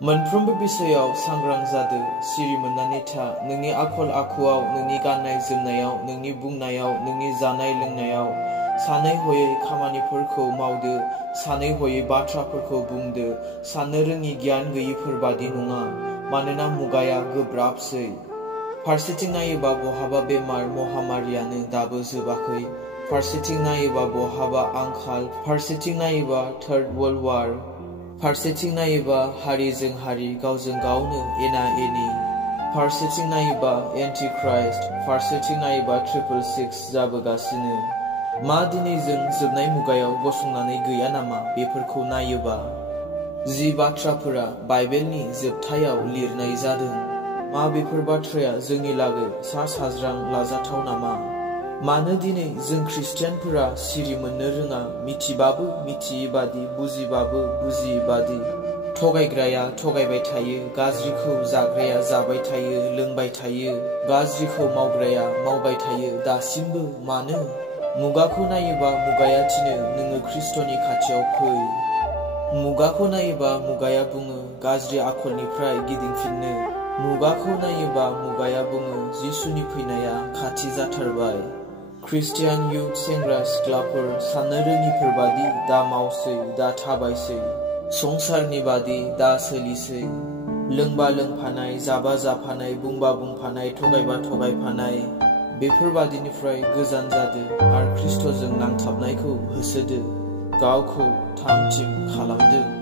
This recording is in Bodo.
मोनफ्रोमबो बिषयाव सांग्रां जादो, सिरि मोननानै था। नोंनि आखल आखुआव, नोंनि गाननाय जोमनायाव, नोंनि बुंनायाव, नोंनि जानाय लोंनायाव सानै हयै खामानिफोरखौ मावदो, सानै हयै बाथ्राफोरखौ बुंदो, साननो रोङि गियान गैयिफोर बादि नङा, मानोना मुगाया गोब्राबसै। फारसेथिं नायोबा बहाबा बेमार महामारियानो दाबो जोबाखै, फारसेथिं नायोबा बहाबा आंखाल, फारसेथिं नायोबा थार्ड वर्ल्ड वार, फारसेथिं नायोबा हारिजों हारि गावजों गावनो एना एनि, फारसेथिं नायोबा एन्टि क्राइस्ट, फारसेथिं नायोबा 666 जाबोगासिनो। मा दिनै जों जोबनाय मुगायाव गसंनानै गैया नामा? बेफोरखौ नायोबा जि बाथ्राफोरा बाइबेलनि जोबथायाव लिरनाय जादों, मा बेफोर बाथ्राया जोंनि लागै सा साज्रां लाजाथाव नामा? मानो दिनै जों खृष्टियानफोरा सिरि मोननो रोङा, मिथिबाबो मिथियै बादि, बुजिबाबो बुजियै बादि? थगायग्राया थगायबाय थायो, गाज्रिखौ जाग्राया जाबाय थायो, लोंबाय थायो, गाज्रिखौ मावग्राया मावबाय थायो दासिमबो। मानो? मुगाखौ नायोबा मुगाया थिनो नोङो खृष्टनि खाथियाव फै। मुगाखौ नायोबा मुगाया बुङो गाज्रि आखलनिफ्राय गिदिंफिननो। मुगाखौ नायोबा मुगाया बुङो जिसुनि फैनाया खाथि जाथारबाय। खृष्टियान युथ सेंग्रा सिख्लाफोर, साननो रोङिफोर बादि दा मावसै, दा थाबायसै, संसारनि बादि दा सोलिसै। लोंबा लोंफानाय, जाबा जाफानाय, बुंबा बुंफानाय, थगायबा थगायफानाय, बेफोरबादिनिफ्राय गोजान जादो आरो खृष्टजों नांथाबनायखौ होसोदो। गावखौ थाम थिम खालामदो।